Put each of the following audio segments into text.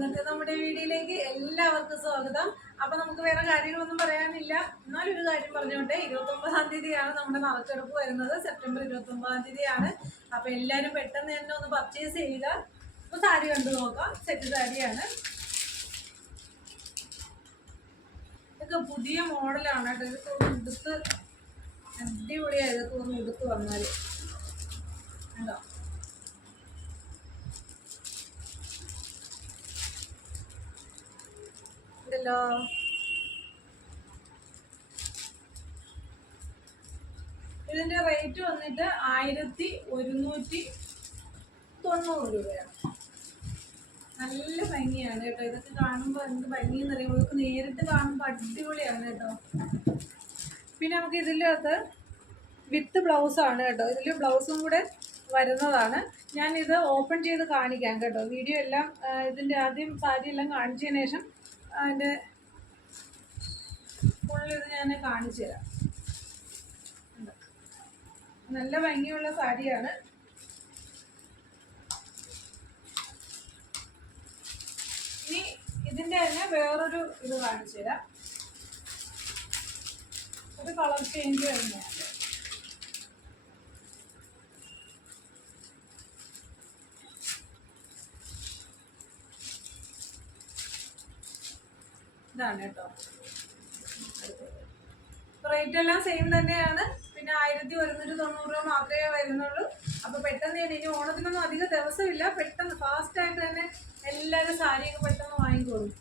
ഇന്നത്തെ നമ്മുടെ വീഡിയോയിലേക്ക് എല്ലാവർക്കും സ്വാഗതം. അപ്പൊ നമുക്ക് വേറെ കാര്യങ്ങളൊന്നും പറയാനില്ല. എന്നാലൊരു കാര്യം പറഞ്ഞോട്ടെ, 29-ാം തീയതിയാണ് നമ്മുടെ നറുക്കെടുപ്പ് വരുന്നത്. സെപ്റ്റംബർ 29-ാം തീയതിയാണ്. അപ്പൊ എല്ലാവരും പെട്ടെന്ന് തന്നെ ഒന്ന് പർച്ചേസ് ചെയ്യുക. അപ്പൊ സാരി കണ്ടു നോക്കാം. സെറ്റ് സാരിയാണ്. ഇതൊക്കെ പുതിയ മോഡലാണ് കേട്ടോ. ഇതൊക്കെ ഒന്ന് ഉടുത്ത് അടിപൊളിയായി. ഇതൊക്കെ ഒന്ന് ഉടുത്ത് വന്നാൽ കണ്ടോ. ല്ലോ ഇതിന്റെ റേറ്റ് വന്നിട്ട് 1190 രൂപയാണ്. നല്ല ഭംഗിയാണ് കേട്ടോ. ഇതൊക്കെ കാണുമ്പോൾ എന്ത് ഭംഗിയെന്ന് അറിയുമ്പോൾ ഇതൊക്കെ നേരിട്ട് കാണുമ്പോൾ അടിപൊളിയാണ് കേട്ടോ. പിന്നെ നമുക്ക് ഇതിലകത്ത് വിത്ത് ബ്ലൗസാണ് കേട്ടോ. ഇതിൽ ബ്ലൗസും കൂടെ വരുന്നതാണ്. ഞാനിത് ഓപ്പൺ ചെയ്ത് കാണിക്കാം കേട്ടോ. വീഡിയോ എല്ലാം ഇതിൻ്റെ ആദ്യം സാരി എല്ലാം കാണിച്ചതിന് ശേഷം അതിൻ്റെ ഫുള്ളിത് ഞാൻ കാണിച്ചു തരാം. നല്ല ഭംഗിയുള്ള സാരിയാണ്. ഇനി ഇതിൻ്റെ തന്നെ വേറൊരു ഇത് കാണിച്ചു തരാം. ഒരു കളർ ചേഞ്ച് കഴിഞ്ഞാൽ ഇതാണ് കേട്ടോ. റേറ്റ് എല്ലാം സെയിം തന്നെയാണ്. പിന്നെ 1190 രൂപ മാത്രമേ വരുന്നുള്ളൂ. അപ്പൊ പെട്ടെന്ന് തന്നെ, ഇനി ഓണത്തിനൊന്നും അധിക ദിവസമില്ല, പെട്ടെന്ന് ഫാസ്റ്റ് ആയിട്ട് തന്നെ എല്ലാവരും സാരിയൊക്കെ പെട്ടെന്ന് വാങ്ങിക്കോളും.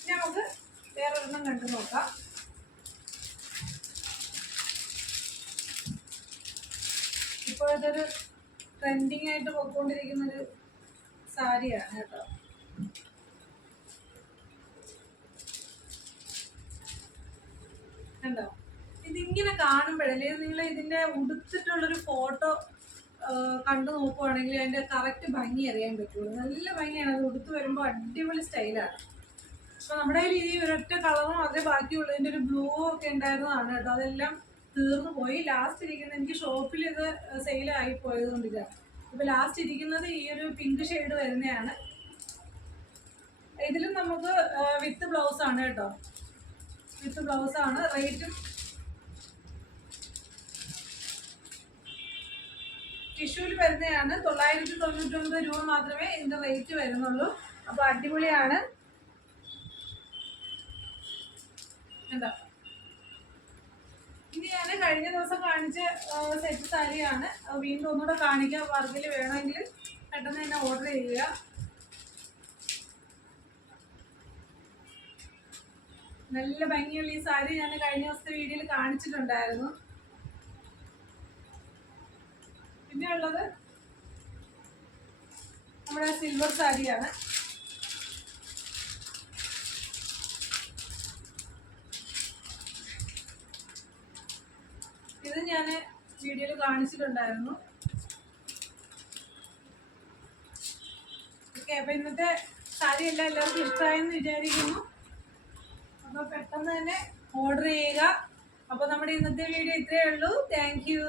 ഇനി നമുക്ക് വേറൊരെണ്ണം കണ്ടു നോക്കാം. ഇപ്പോഴത്തെ ഒരു ട്രെൻഡിങ് ആയിട്ട് പോയിക്കൊണ്ടിരിക്കുന്നൊരു സാരിയാണ് കേട്ടോ. കണ്ടോ. ഇതിങ്ങനെ കാണുമ്പോഴല്ലേ നിങ്ങൾ ഇതിന്റെ ഉടുത്തിട്ടുള്ളൊരു ഫോട്ടോ കണ്ടു നോക്കുവാണെങ്കിൽ അതിന്റെ കറക്റ്റ് ഭംഗി അറിയാൻ പറ്റുള്ളൂ. നല്ല ഭംഗിയാണ്. അത് ഉടുത്ത് വരുമ്പോൾ അടിപൊളി സ്റ്റൈലാണ്. അപ്പൊ നമ്മുടെ കയ്യിൽ ഈ ഒരൊറ്റ കളറും അതേ ബാക്കിയുള്ളൂ. ഇതിന്റെ ഒരു ബ്ലൂ ഒക്കെ ഉണ്ടായിരുന്നതാണ് കേട്ടോ. അതെല്ലാം തീർന്നു പോയി. ലാസ്റ്റ് ഇരിക്കുന്നത് എനിക്ക് ഷോപ്പിൽ ഇത് സെയിലായി പോയത് കൊണ്ടിട്ടാണ്. ഇപ്പൊ ലാസ്റ്റ് ഇരിക്കുന്നത് ഈ ഒരു പിങ്ക് ഷെയ്ഡ് വരുന്നതാണ്. ഇതിലും നമുക്ക് വിത്ത് ബ്ലൗസ് ആണ് കേട്ടോ. വിത്ത് ബ്ലൗസ് ആണ്. റേറ്റും ടിഷ്യൂല് വരുന്നതാണ്. 999 രൂപ മാത്രമേ ഇതിന്റെ റേറ്റ് വരുന്നുള്ളൂ. അപ്പൊ അടിപൊളിയാണ്. എന്താ ഇനി ഞാൻ കഴിഞ്ഞ ദിവസം കാണിച്ച സെറ്റ് സാരിയാണ് വീണ്ടും ഒന്നുകൂടെ കാണിക്കാം. വർക്കിൽ വേണമെങ്കിൽ പെട്ടെന്ന് തന്നെ ഓർഡർ ചെയ്യുക. നല്ല ഭംഗിയുള്ള ഈ സാരി ഞാൻ കഴിഞ്ഞ ദിവസത്തെ വീഡിയോയിൽ കാണിച്ചിട്ടുണ്ടായിരുന്നു. പിന്നെ ഉള്ളത് നമ്മുടെ സിൽവർ സാരിയാണ്. ഇത് ഞാൻ വീഡിയോയിൽ കാണിച്ചിട്ടുണ്ടായിരുന്നു. ഓക്കെ, അപ്പൊ ഇന്നത്തെ സാരി എല്ലാം എല്ലാവർക്കും ഇഷ്ടമായെന്ന് വിചാരിക്കുന്നു. അപ്പോൾ പെട്ടെന്ന് തന്നെ ഓർഡർ ചെയ്യുക. അപ്പോൾ നമ്മുടെ ഇന്നത്തെ വീഡിയോ ഇത്രയേ ഉള്ളൂ. Thank you.